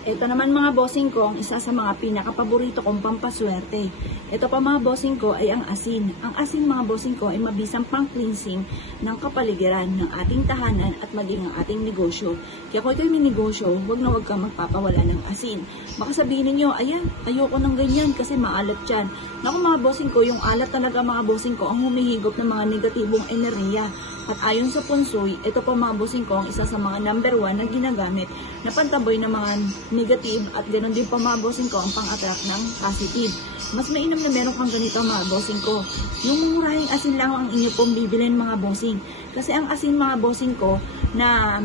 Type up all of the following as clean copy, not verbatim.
Ito naman mga bossing ko, ang isa sa mga pinakapaborito kong pampaswerte. Ito pa mga bossing ko ay ang asin. Ang asin mga bossing ko ay mabisang pang-cleansing ng kapaligiran ng ating tahanan at maging ang ating negosyo. Kaya kung ikaw may negosyo, huwag na huwag kang magpapawala ng asin. Baka sabihin ninyo, ayan, ayoko ng ganyan kasi maalat yan. Naku mga bossing ko, yung alat talaga mga bossing ko ang humihigop ng mga negatibong enerhiya. At ayon sa punsoy, ito pa mga bossing ko ang isa sa mga number 1 na ginagamit na pantaboy ng mga negative at ganoon din pa mga bossing ko ang pang-attract ng positive. Mas mainam na meron kang ganito mga bossing ko. Yung murahing asin lang ang inyo pong bibilin mga bossing. Kasi ang asin mga bossing ko na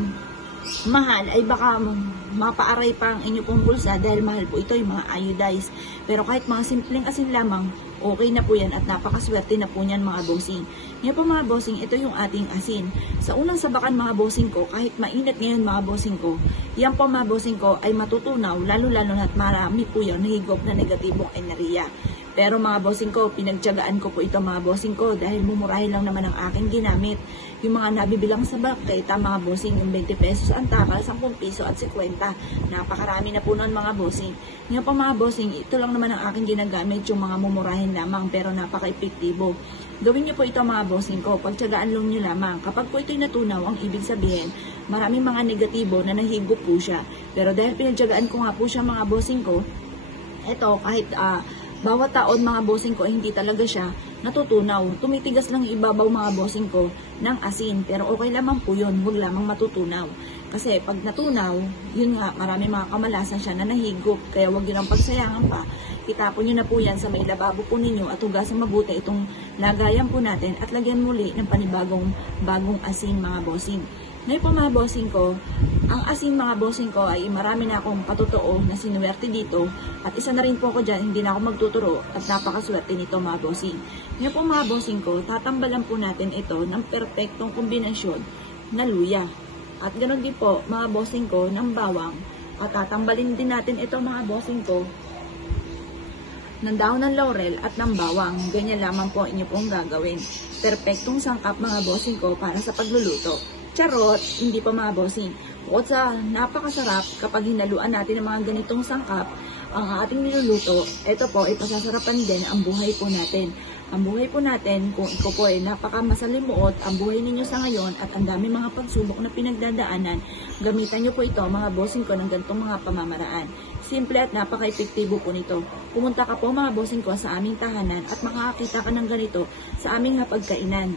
mahal ay baka mapaaray pa ang inyo pong bulsa dahil mahal po ito yung mga iodized. Pero kahit mga simpleng asin lamang, okay na po yan at napakaswerte na po niyan mga bossing. Ngayon po mga bossing, ito yung ating asin. Sa unang sabakan mga bossing ko, kahit mainit ngayon mga bossing ko, yan po mga bossing ko ay matutunaw, lalo-lalo na at marami po yung nahigop na negatibong enerhiya. Pero mga bossing ko, pinagtyagaan ko po ito mga bossing ko dahil mumurahin lang naman ang aking ginamit. Yung mga nabibilang sa baketa mga bossing, yung 20 pesos ang takal, 10 piso at 50. Napakarami na po nun mga bossing. Ngayon pa mga bossing, ito lang naman ang aking ginagamit, yung mga mumurahin lamang pero napaka-epektibo. Gawin niyo po ito mga bossing ko, pagtyagaan lang niyo lamang. Kapag po ito'y natunaw, ang ibig sabihin, maraming mga negatibo na nahigop po siya. Pero dahil pinagtyagaan ko nga po siya mga bossing ko, ito kahit bawat taon mga bossing ko ay hindi talaga siya natutunaw. Tumitigas lang ibabaw mga bossing ko ng asin. Pero okay lamang po yun, huwag lamang matutunaw. Kasi pag natunaw, yun nga, marami mga kamalasan siya na nahigop. Kaya huwag yun ang pagsayangan pa. Itapon nyo na po yan sa may lababo po ninyo at hugasan mabuti itong lagayan po natin at lagyan muli ng bagong asin mga bossing. Ngayon po mga bossing ko, ang asin mga bossing ko ay marami na akong patotoo na sinuwerte dito at isa na rin po ako dyan, hindi na ako magtuturo at napakaswerte nito mga bossing. Ngayon po mga bossing ko, tatambalan po natin ito ng perpektong kombinasyon na luya. At ganoon din po mga bossing ko ng bawang at tatambalin din natin ito mga bossing ko ng dahon ng laurel at ng bawang. Ganyan lamang po inyo pong gagawin. Perpektong sangkap mga bossing ko para sa pagluluto. Charot, hindi pa mga bossing. Bukod sa napakasarap kapag hinaluan natin ng mga ganitong sangkap ang ating niluluto, ito po ay pasasarapan din ang buhay po natin. Ang buhay po natin, kung ikaw po ay napakamasalimuot, ang buhay ninyo sa ngayon at ang dami mga pagsubok na pinagdadaanan, gamitan nyo po ito mga bossing ko ng ganitong mga pamamaraan. Simple at napaka-epektibo po nito. Pumunta ka po mga bossing ko sa aming tahanan at makakakita ka ng ganito sa aming hapagkainan.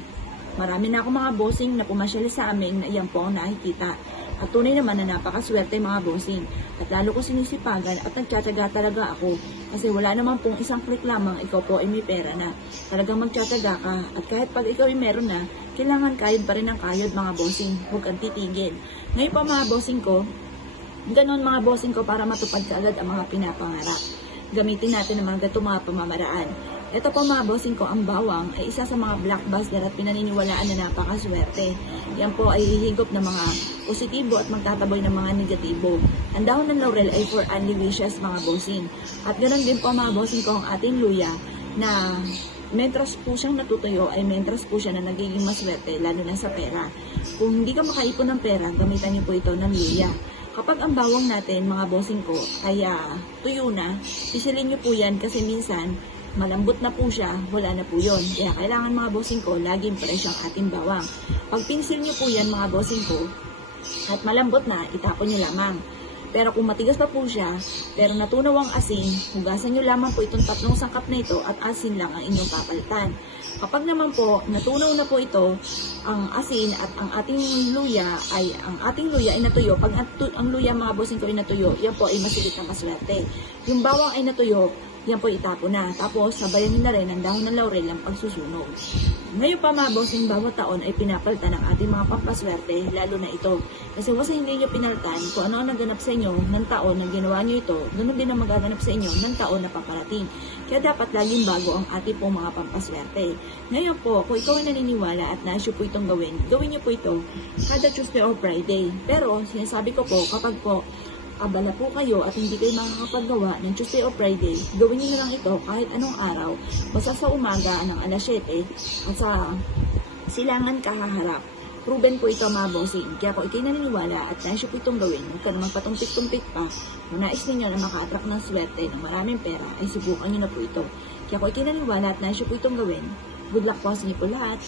Marami na ako mga bossing na pumasyali sa amin na iyan po ang nakikita. At tunay naman na napakaswerte mga bossing. At lalo ko sinisipagan at nagtsatsaga talaga ako. Kasi wala naman pong isang click lamang ikaw po ay may pera na. Talagang magtsatsaga ka. At kahit pag ikaw ay meron na, kailangan kayod pa rin ang kayod mga bossing. Huwag kang titigil. Ngayon pa mga bossing ko, ganon mga bossing ko para matupad kaagad ang mga pinapangarap. Gamitin natin ang mga ganitong mga pamamaraan. Ito po mga bossing ko, ang bawang ay isa sa mga blockbuster at pinaniniwalaan na napakaswerte. Yan po ay hihigop ng mga positibo at magtataboy ng mga negatibo. Ang dahon ng laurel ay for only wishes mga bossing. At ganoon din po mga bossing ko ang ating luya na mentras po siyang natutuyo ay mentras po siya na nagiging maswerte lalo na sa pera. Kung hindi ka makaipon ng pera, gamitan niyo po ito ng luya. Kapag ang bawang natin mga bossing ko ay tuyo na, isilin niyo po yan kasi minsan malambot na po siya, wala na po yun. Kaya kailangan mga bossing ko, laging fresh ang ating bawang. Pag pinsil nyo po yan mga bossing ko, at malambot na, itapon nyo lamang. Pero kung matigas pa po siya, pero natunaw ang asin, hugasan nyo lamang po itong 3 sangkap na ito at asin lang ang inyong papalitan. Kapag naman po, natunaw na po ito, ang asin at ang ating luya ay natuyo. Pag ang luya mga bossing ko ay natuyo, yan po ay masilit na maswerte. Yung bawang ay natuyo, yan po itapon na. Tapos, sabayan nyo na rin ang dahon ng laurel ng pagsusunog. Ngayon pa mga bossing, bawat taon ay pinapalitan ng ating mga pampaswerte, lalo na ito. Kasi once hindi nyo pinalitan, kung ano ang naganap sa inyo ng taon na ginawa nyo ito, ganun din ang magaganap sa inyo ng taon na paparating. Kaya dapat laging bago ang ating pong mga pampaswerte. Ngayon po, kung ikaw ay naniniwala at naisyo po itong gawin nyo po ito kada Tuesday or Friday. Pero, sinasabi ko po, kapag po abala po kayo at hindi kayo makakapaggawa ng Tuesday o Friday, gawin niyo na lang ito kahit anong araw, basta sa umaga ng alas 7 at sa silangan kahaharap. Proven po ito mga bossing. Kaya kung ikay naniniwala at nais po itong gawin, huwag ka naman patumpik-tumpik pa. Kung nais ninyo na maka-attract ng swerte ng maraming pera, ay subukan nyo na po ito. Kaya kung ikay naniniwala at nais po itong gawin, good luck po sa inyo po lahat.